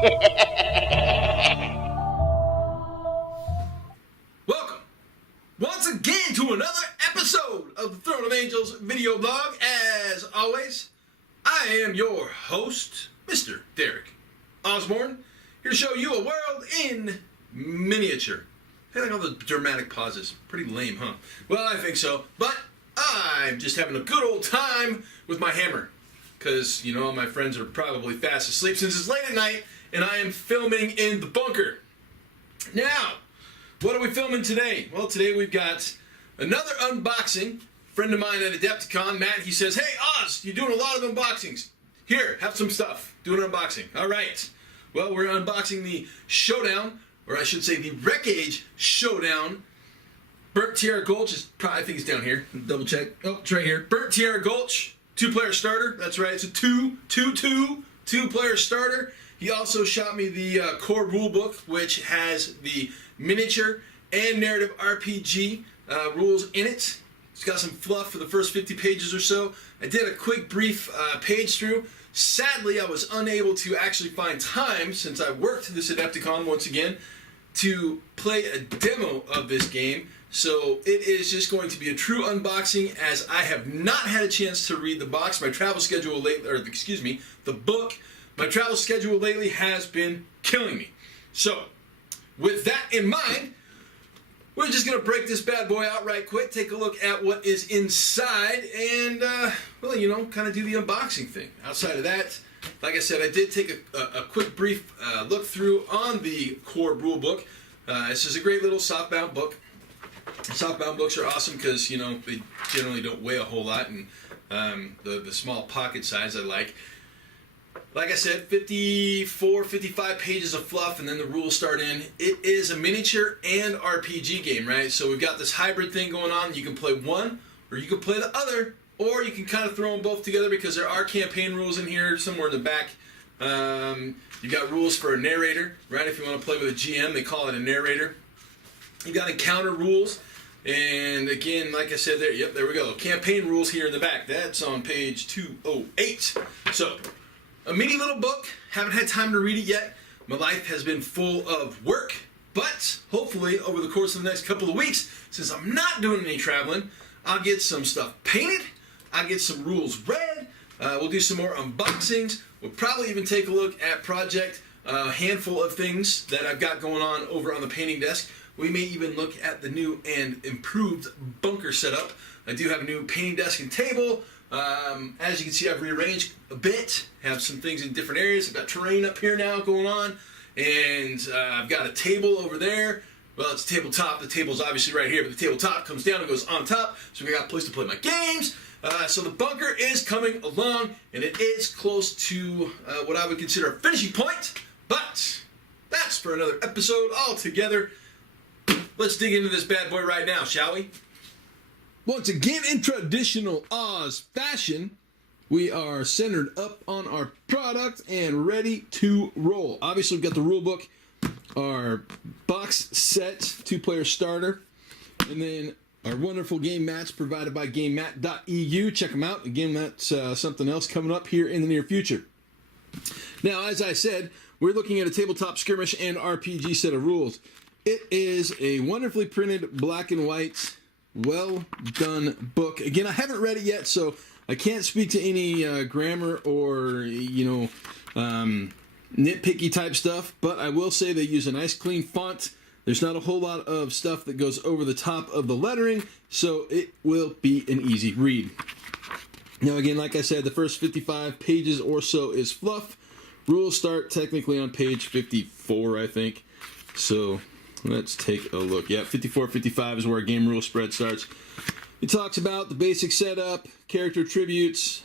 Welcome once again to another episode of the Throne of Angels video blog. As always, I am your host, Mr. Derek Osborne, here to show you a world in miniature. I like all the dramatic pauses. Pretty lame, huh? Well, I think so, but I'm just having a good old time with my hammer. Because, you know, all my friends are probably fast asleep since it's late at night, and I am filming in the bunker. Now, what are we filming today? Well, today we've got another unboxing. Friend of mine at Adepticon, Matt, he says, "Hey, Oz, you're doing a lot of unboxings. Here, have some stuff. Do an unboxing." All right. Well, we're unboxing the Showdown, or I should say the WreckAge Showdown. Burnt Sierra Gulch is probably, I think it's down here. Double check. Oh, it's right here. Burnt Sierra Gulch. Two-player starter. That's right. It's a two-player starter. He also shot me the core rulebook, which has the miniature and narrative RPG rules in it. It's got some fluff for the first 50 pages or so. I did a quick, brief page through. Sadly, I was unable to actually find time, since I worked this Adepticon once again, to play a demo of this game. So it is just going to be a true unboxing, as I have not had a chance to read the box. My travel schedule lately, or excuse me, the book. My travel schedule lately has been killing me. So, with that in mind, we're just going to break this bad boy out right quick, take a look at what is inside, and, well, you know, kind of do the unboxing thing. Outside of that, like I said, I did take a quick, brief look through on the core rulebook. This is a great little softbound book. Softbound books are awesome because, you know, they generally don't weigh a whole lot, and the small pocket size I like. Like I said, 54, 55 pages of fluff, and then the rules start in. It is a miniature and RPG game, right? So we've got this hybrid thing going on. You can play one, or you can play the other, or you can kind of throw them both together, because there are campaign rules in here somewhere in the back. You've got rules for a narrator, right? If you want to play with a GM, they call it a narrator. You've got encounter rules, and again, like I said there, yep, there we go. Campaign rules here in the back. That's on page 208. So, a meaty little book. Haven't had time to read it yet. My life has been full of work, but hopefully over the course of the next couple of weeks, since I'm not doing any traveling, I'll get some stuff painted. I'll get some rules read. We'll do some more unboxings. We'll probably even take a look at project, a handful of things that I've got going on over on the painting desk. We may even look at the new and improved bunker setup. I do have a new painting desk and table. As you can see, I've rearranged a bit. Have some things in different areas. I've got terrain up here now going on. And I've got a table over there. Well, it's a tabletop. The table's obviously right here, but the tabletop comes down and goes on top. So we got a place to play my games. So the bunker is coming along, and it is close to what I would consider a finishing point. But that's for another episode altogether. Let's dig into this bad boy right now, shall we? Once again, in traditional Oz fashion, we are centered up on our product and ready to roll. Obviously, we've got the rule book, our box set, two-player starter, and then our wonderful game mats provided by GameMat.eu. Check them out. Again, that's something else coming up here in the near future. Now, as I said, we're looking at a tabletop skirmish and RPG set of rules. It is a wonderfully printed black and white, well done book. Again, I haven't read it yet, so I can't speak to any grammar or, you know, nitpicky type stuff, but I will say they use a nice clean font. There's not a whole lot of stuff that goes over the top of the lettering, so it will be an easy read. Now, again, like I said, the first 55 pages or so is fluff. Rules start technically on page 54, I think. So let's take a look. Yeah, 54, 55 is where our game rule spread starts. It talks about the basic setup, character attributes,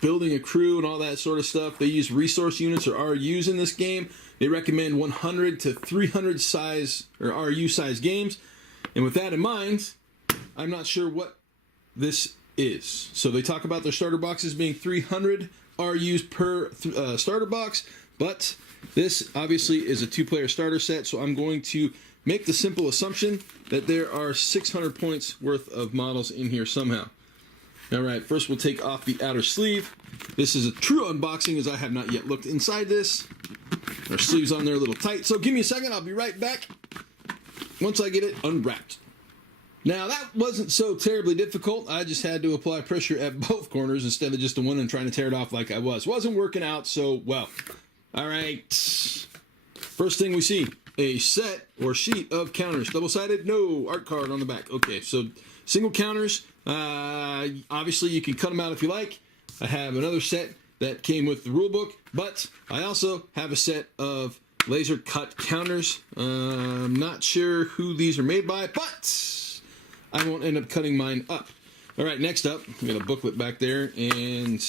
building a crew, and all that sort of stuff. They use resource units, or RUs, in this game. They recommend 100 to 300 size, or RU size games. And with that in mind, I'm not sure what this is. So they talk about their starter boxes being 300 RUs per starter box, but this obviously is a two-player starter set, so I'm going to make the simple assumption that there are 600 points worth of models in here somehow. All right, first we'll take off the outer sleeve. This is a true unboxing as I have not yet looked inside this. Our sleeve's on there a little tight, so give me a second. I'll be right back once I get it unwrapped. Now, that wasn't so terribly difficult. I just had to apply pressure at both corners instead of just the one and trying to tear it off like I was. Wasn't working out so well. All right. First thing we see, a set or sheet of counters. Double-sided? No. Art card on the back. Okay, so single counters. Obviously, you can cut them out if you like. I have another set that came with the rule book, but I also have a set of laser cut counters. I'm not sure who these are made by, but I won't end up cutting mine up. All right, next up, we got a booklet back there, and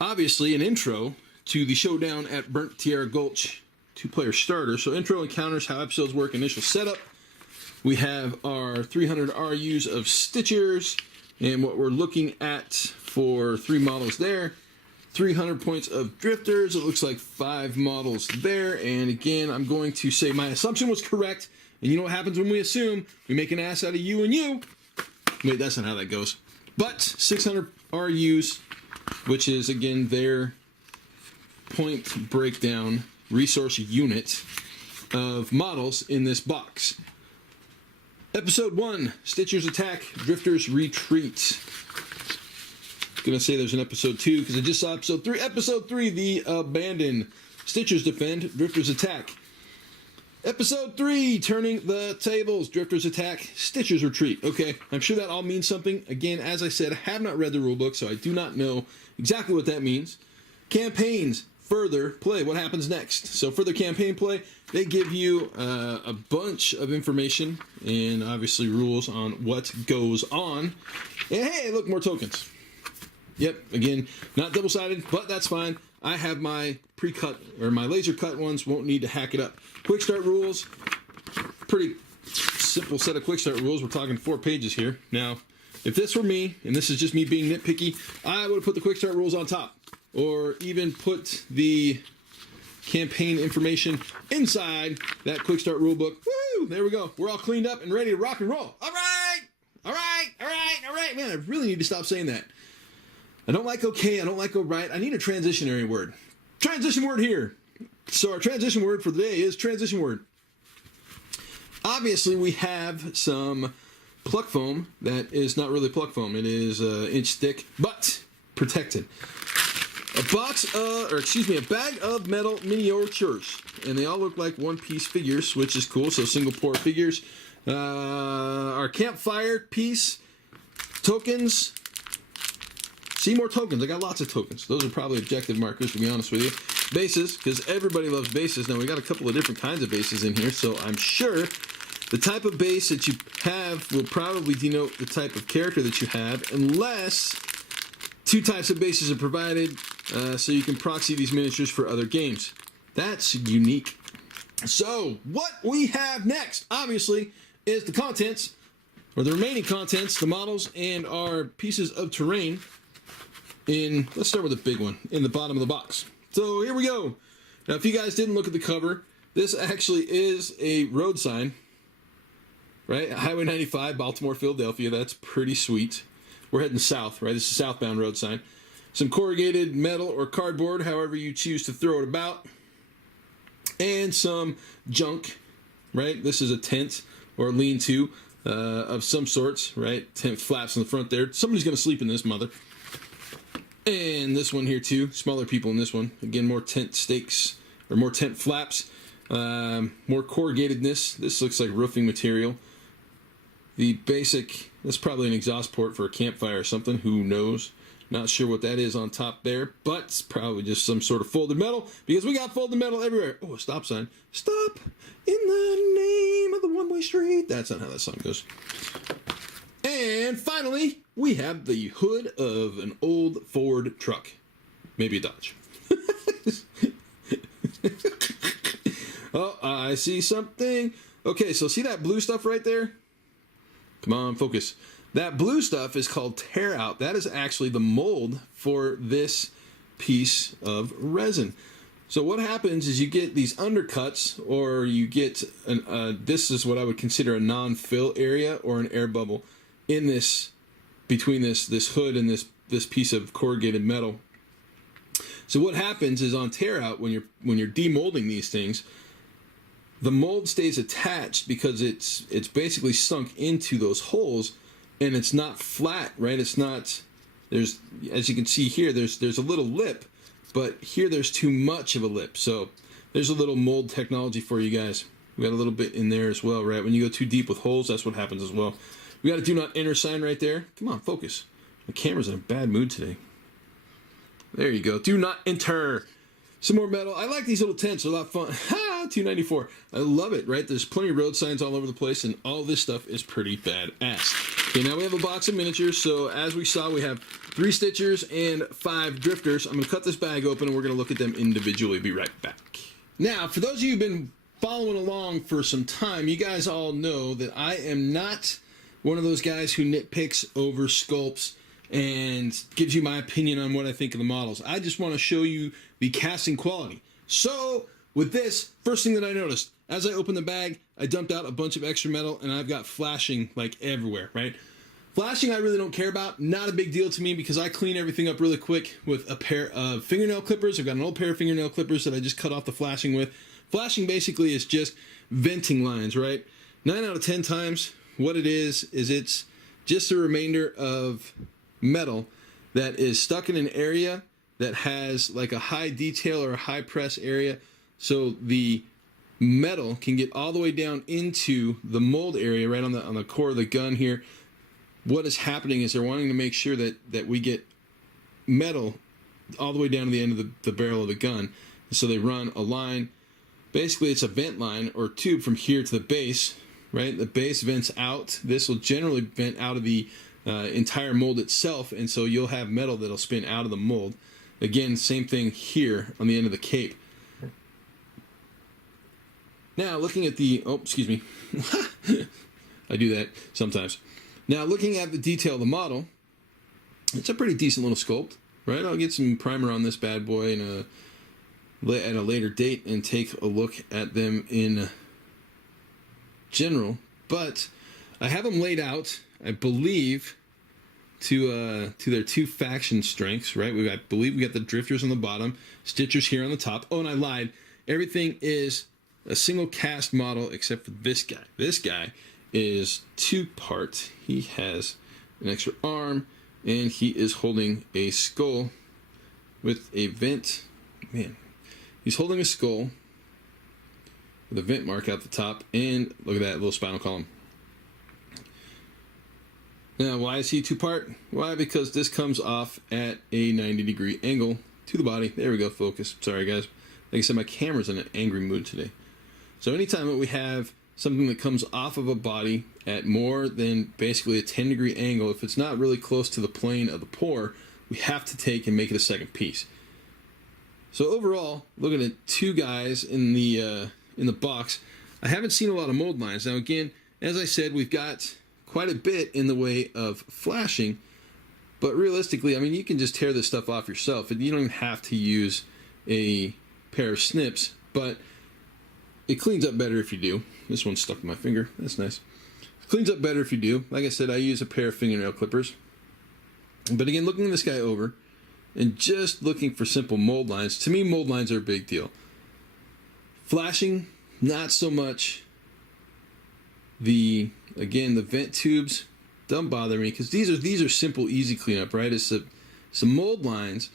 obviously an intro to the Showdown at Burnt Sierra Gulch 2-player starter. So intro encounters, how episodes work, initial setup. We have our 300 RUs of Stitchers, and what we're looking at for 3 models there. 300 points of Drifters. It looks like 5 models there. And again, I'm going to say my assumption was correct. And you know what happens when we assume? We make an ass out of you and you. Wait, that's not how that goes. But 600 RUs, which is, again, their point breakdown resource unit of models in this box. Episode 1, Stitchers Attack, Drifters Retreat. Gonna say there's an episode 2 because I just saw episode 3. Episode 3, The Abandon. Stitchers Defend, Drifters Attack. Episode 3, Turning the Tables, Drifters Attack, Stitchers Retreat. Okay, I'm sure that all means something. Again, as I said, I have not read the rulebook, so I do not know exactly what that means. Campaigns, further play. What happens next? So further campaign play, they give you a bunch of information and obviously rules on what goes on. And hey, look, more tokens. Yep, again, not double-sided, but that's fine. I have my pre-cut, or my laser cut ones, won't need to hack it up. Quick start rules, pretty simple set of quick start rules. We're talking 4 pages here. Now, if this were me, and this is just me being nitpicky, I would have put the quick start rules on top, or even put the campaign information inside that quick start rule book. Woo! There we go. We're all cleaned up and ready to rock and roll. All right! All right! All right! All right! Man, I really need to stop saying that. I don't like okay, I don't like all right. I need a transitionary word. Transition word here. So our transition word for the day is transition word. Obviously, we have some pluck foam that is not really pluck foam. It is inch thick, but protected. A bag of metal miniatures, and they all look like one-piece figures, which is cool. So single pour figures. Our campfire piece, tokens. See, more tokens. I got lots of tokens. Those are probably objective markers, to be honest with you. Bases, because everybody loves bases. Now, we got a couple of different kinds of bases in here, so I'm sure the type of base that you have will probably denote the type of character that you have, unless 2 types of bases are provided, so you can proxy these miniatures for other games. That's unique. So, what we have next, obviously, is the contents, or the remaining contents, the models, and our pieces of terrain. Let's start with the big one, in the bottom of the box. So here we go. Now, if you guys didn't look at the cover, this actually is a road sign, right? Highway 95, Baltimore, Philadelphia. That's pretty sweet. We're heading south, right? This is a southbound road sign. Some corrugated metal or cardboard, however you choose to throw it about. And some junk, right? This is a tent or lean-to of some sorts, right? Tent flaps in the front there. Somebody's going to sleep in this mother. And this one here too, smaller people in this one. Again, more tent stakes, or more tent flaps, more corrugatedness. This looks like roofing material. The basic, that's probably an exhaust port for a campfire or something, who knows. Not sure what that is on top there, but it's probably just some sort of folded metal, because we got folded metal everywhere. Oh, a stop sign. Stop in the name of the one-way street. That's not how that song goes. And finally, we have the hood of an old Ford truck. Maybe a Dodge. Oh, I see something. Okay, so see that blue stuff right there? Come on, focus. That blue stuff is called tear out. That is actually the mold for this piece of resin. So what happens is you get these undercuts, or you get, this is what I would consider a non-fill area or an air bubble in this between this hood and this piece of corrugated metal. So what happens is on tear out, when you're demolding these things, the mold stays attached because it's basically sunk into those holes, and it's not flat, right? It's not, there's, as you can see here, there's a little lip, but here there's too much of a lip. So there's a little mold technology for you guys. We got a little bit in there as well, right? When you go too deep with holes, that's what happens as well. We got a do not enter sign right there. Come on, focus. My camera's in a bad mood today. There you go. Do not enter. Some more metal. I like these little tents. They're a lot of fun. Ha! $2.94. I love it, right? There's plenty of road signs all over the place, and all this stuff is pretty badass. Okay, now we have a box of miniatures. So as we saw, we have 3 Stitchers and 5 Drifters. I'm going to cut this bag open, and we're going to look at them individually. Be right back. Now, for those of you who've been following along for some time, you guys all know that I am not one of those guys who nitpicks over sculpts and gives you my opinion on what I think of the models. I just want to show you the casting quality. So with this, first thing that I noticed, as I opened the bag, I dumped out a bunch of extra metal, and I've got flashing like everywhere, right? Flashing I really don't care about. Not a big deal to me because I clean everything up really quick with a pair of fingernail clippers. I've got an old pair of fingernail clippers that I just cut off the flashing with. Flashing basically is just venting lines, right? 9 out of 10 times, what it is it's just a remainder of metal that is stuck in an area that has like a high detail or a high press area, so the metal can get all the way down into the mold area right on the core of the gun here. What is happening is they're wanting to make sure that we get metal all the way down to the end of the barrel of the gun. So they run a line. Basically, it's a vent line or tube from here to the base, right? The base vents out. This will generally vent out of the entire mold itself, and so you'll have metal that'll spin out of the mold. Again, same thing here on the end of the cape. Now, looking at the... Oh, excuse me. I do that sometimes. Now, looking at the detail of the model, it's a pretty decent little sculpt, right? I'll get some primer on this bad boy at a later date and take a look at them in general. But I have them laid out, I believe, to their 2 faction strengths, right? I believe we got the Drifters on the bottom, Stitchers here on the top. Oh, and I lied. Everything is a single cast model except for this guy. This guy is 2-part. He has an extra arm, and he is holding a skull with a vent. Man, he's holding a skull with a vent mark out the top, and look at that little spinal column. Now, why is he 2-part? Why? Because this comes off at a 90-degree angle to the body. There we go, focus. Sorry, guys. Like I said, my camera's in an angry mood today. So anytime that we have something that comes off of a body at more than basically a 10-degree angle, if it's not really close to the plane of the pour, we have to take and make it a second piece. So overall, looking at 2 guys in the box, I haven't seen a lot of mold lines. Now again, as I said, we've got quite a bit in the way of flashing, but realistically, I mean, you can just tear this stuff off yourself. You don't even have to use a pair of snips, but it cleans up better if you do. This one's stuck in my finger. That's nice. It cleans up better if you do. Like I said, I use a pair of fingernail clippers. But again, looking this guy over and just looking for simple mold lines, to me, mold lines are a big deal. Flashing, not so much. The vent tubes don't bother me because these are simple, easy cleanup, right? It's some mold lines.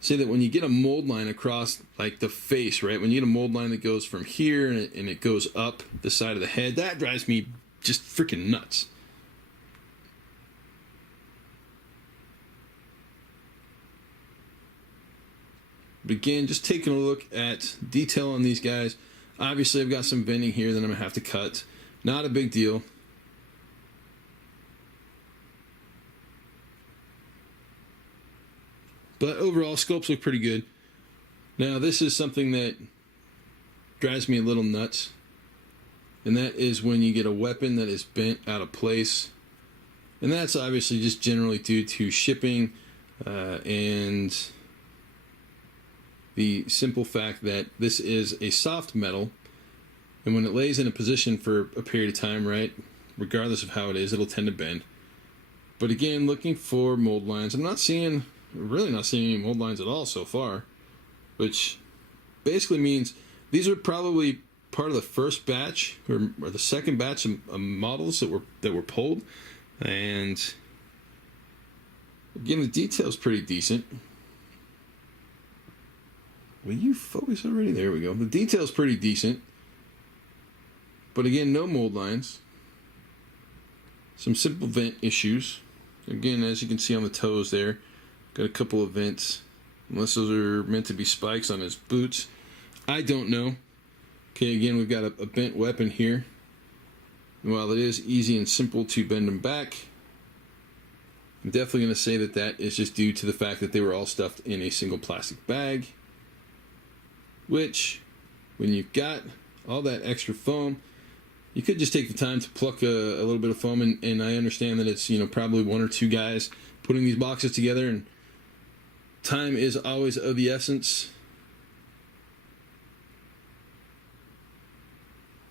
Say that when you get a mold line across like the face, right? When you get a mold line that goes from here and it goes up the side of the head, that drives me just freaking nuts. But again, just taking a look at detail on these guys. Obviously, I've got some venting here that I'm going to have to cut. Not a big deal. But overall, sculpts look pretty good. Now, this is something that drives me a little nuts. And that is when you get a weapon that is bent out of place. And that's obviously just generally due to shipping and the simple fact that this is a soft metal. And when it lays in a position for a period of time, right, regardless of how it is, it'll tend to bend. But again, looking for mold lines. I'm really not seeing any mold lines at all so far, which basically means these are probably part of the first batch or the second batch of models that were pulled. And again, the detail's pretty decent. Will you focus already? There we go. The detail's pretty decent. But again, no mold lines. Some simple vent issues. Again, as you can see on the toes there, got a couple of vents. Unless those are meant to be spikes on his boots. I don't know. Okay, again, we've got a bent weapon here. And while it is easy and simple to bend them back, I'm definitely going to say that is just due to the fact that they were all stuffed in a single plastic bag. Which, when you've got all that extra foam, you could just take the time to pluck a little bit of foam, and I understand that it's, probably one or two guys putting these boxes together, and time is always of the essence.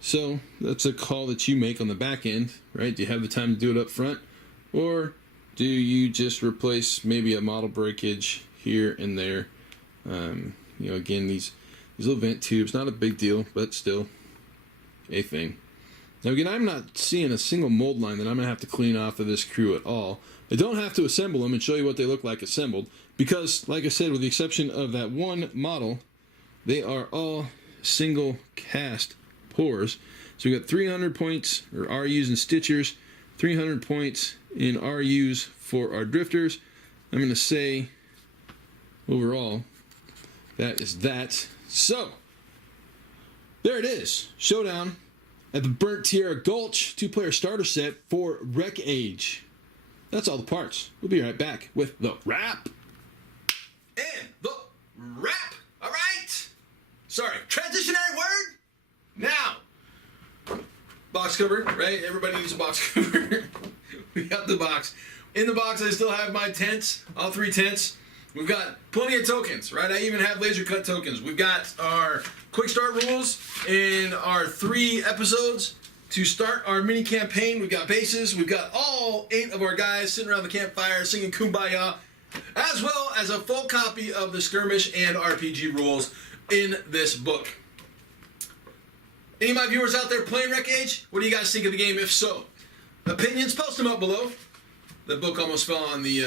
So that's a call that you make on the back end, right? Do you have the time to do it up front, or do you just replace maybe a model breakage here and there? Again, these little vent tubes, not a big deal, but still a thing. Now again, I'm not seeing a single mold line that I'm going to have to clean off of this crew at all. I don't have to assemble them and show you what they look like assembled, because, like I said, with the exception of that one model, they are all single cast pours. So we got 300 points, or RUs and stitchers, 300 points in RUs for our drifters. I'm going to say, overall, that is that. So, there it is. Showdown at the Burnt Sierra Gulch 2-player starter set for WreckAge. That's all the parts. We'll be right back with the wrap. And the wrap. All right. Sorry, transitionary word. Now, box cover, right? Everybody needs a box cover. We got the box. In the box, I still have my tents, all 3 tents. We've got plenty of tokens, right? I even have laser cut tokens. We've got our quick start rules in our 3 episodes to start our mini campaign. We've got bases. We've got all 8 of our guys sitting around the campfire singing Kumbaya, as well as a full copy of the Skirmish and RPG rules in this book. Any of my viewers out there playing WreckAge? What do you guys think of the game? If so, opinions, post them up below. The book almost fell on the,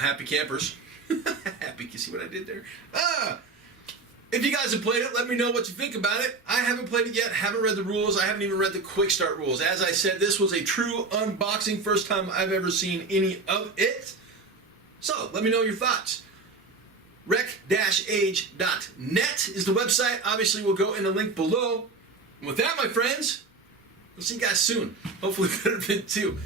happy campers. Happy, you see what I did there? If you guys have played it, let me know what you think about it. I haven't played it yet, haven't read the rules, I haven't even read the quick start rules. As I said, this was a true unboxing, first time I've ever seen any of it. So, let me know your thoughts. Rec-age.net is the website. Obviously, we'll go in the link below. And with that, my friends, we'll see you guys soon. Hopefully better than 2.